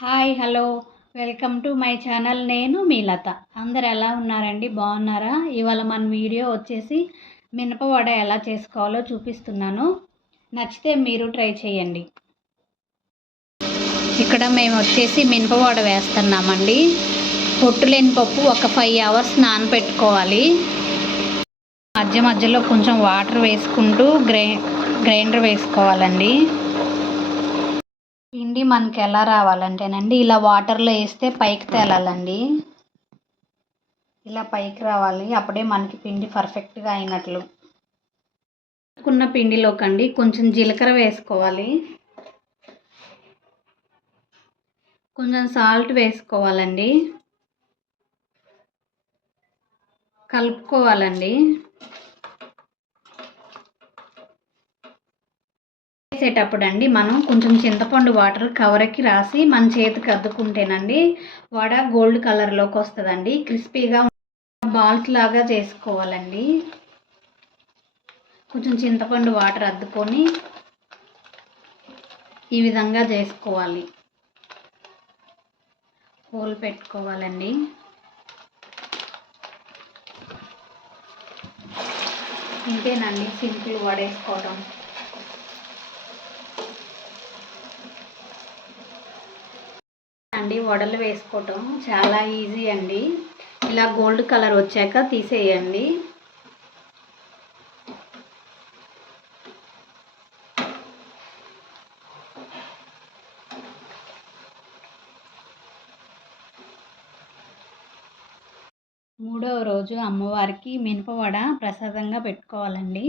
Hi hello welcome to my channel. నేను మీ లత. అందరు ఎలా ఉన్నారండి? బాగున్నారా? ఇవాళ మన వీడియో వచ్చేసి మినపవడ ఎలా చేసుకోవాలో చూపిస్తున్నాను. నచ్చితే మీరు ట్రై చేయండి. ఇక్కడ మేము వచ్చేసి మినపవడ వేస్తున్నామండి. పొట్టు లేని పప్పు ఒక 5 hours నానబెట్టుకోవాలి. మధ్య మధ్యలో కొంచెం వాటర్ వేసుకుంటూ గ్రైండర్ వేసుకోవాలండి. పిండి మనకి ఎలా రావాలంటేనండి, ఇలా వాటర్లో వేస్తే పైకి తేలాలండి. ఇలా పైకి రావాలి, అప్పుడే మనకి పిండి పర్ఫెక్ట్గా అయినట్లు. ఉన్న పిండిలోకండి కొంచెం జీలకర్ర వేసుకోవాలి, కొంచెం సాల్ట్ వేసుకోవాలండి, కలుపుకోవాలండి. వేసేటప్పుడు అండి మనం కొంచెం చింతపండు వాటర్ కవర్కి రాసి మన చేతికి అద్దుకుంటేనండి వడ గోల్డ్ కలర్లోకి వస్తుందండి. క్రిస్పీగా బాల్స్ లాగా చేసుకోవాలండి. కొంచెం చింతపండు వాటర్ అద్దుకొని ఈ విధంగా చేసుకోవాలి. హోల్ పెట్టుకోవాలండి. ఇంతేనండి, సింపుల్ వడేసుకోవడం. వడలు వేసుకోవటం చాలా ఈజీ అండి. ఇలా గోల్డ్ కలర్ వచ్చాక తీసేయండి. మూడవ రోజు అమ్మవారికి మినపవడ ప్రసాదంగా పెట్టుకోవాలండి.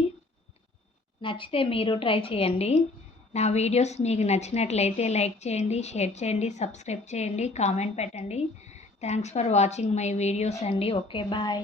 నచ్చితే మీరు ట్రై చేయండి. నా వీడియోస్ మీకు నచ్చినట్లయితే లైక్ చేయండి, షేర్ చేయండి, సబ్స్క్రైబ్ చేయండి, కామెంట్ పెట్టండి. Thanks for watching my videos అండి. Okay bye.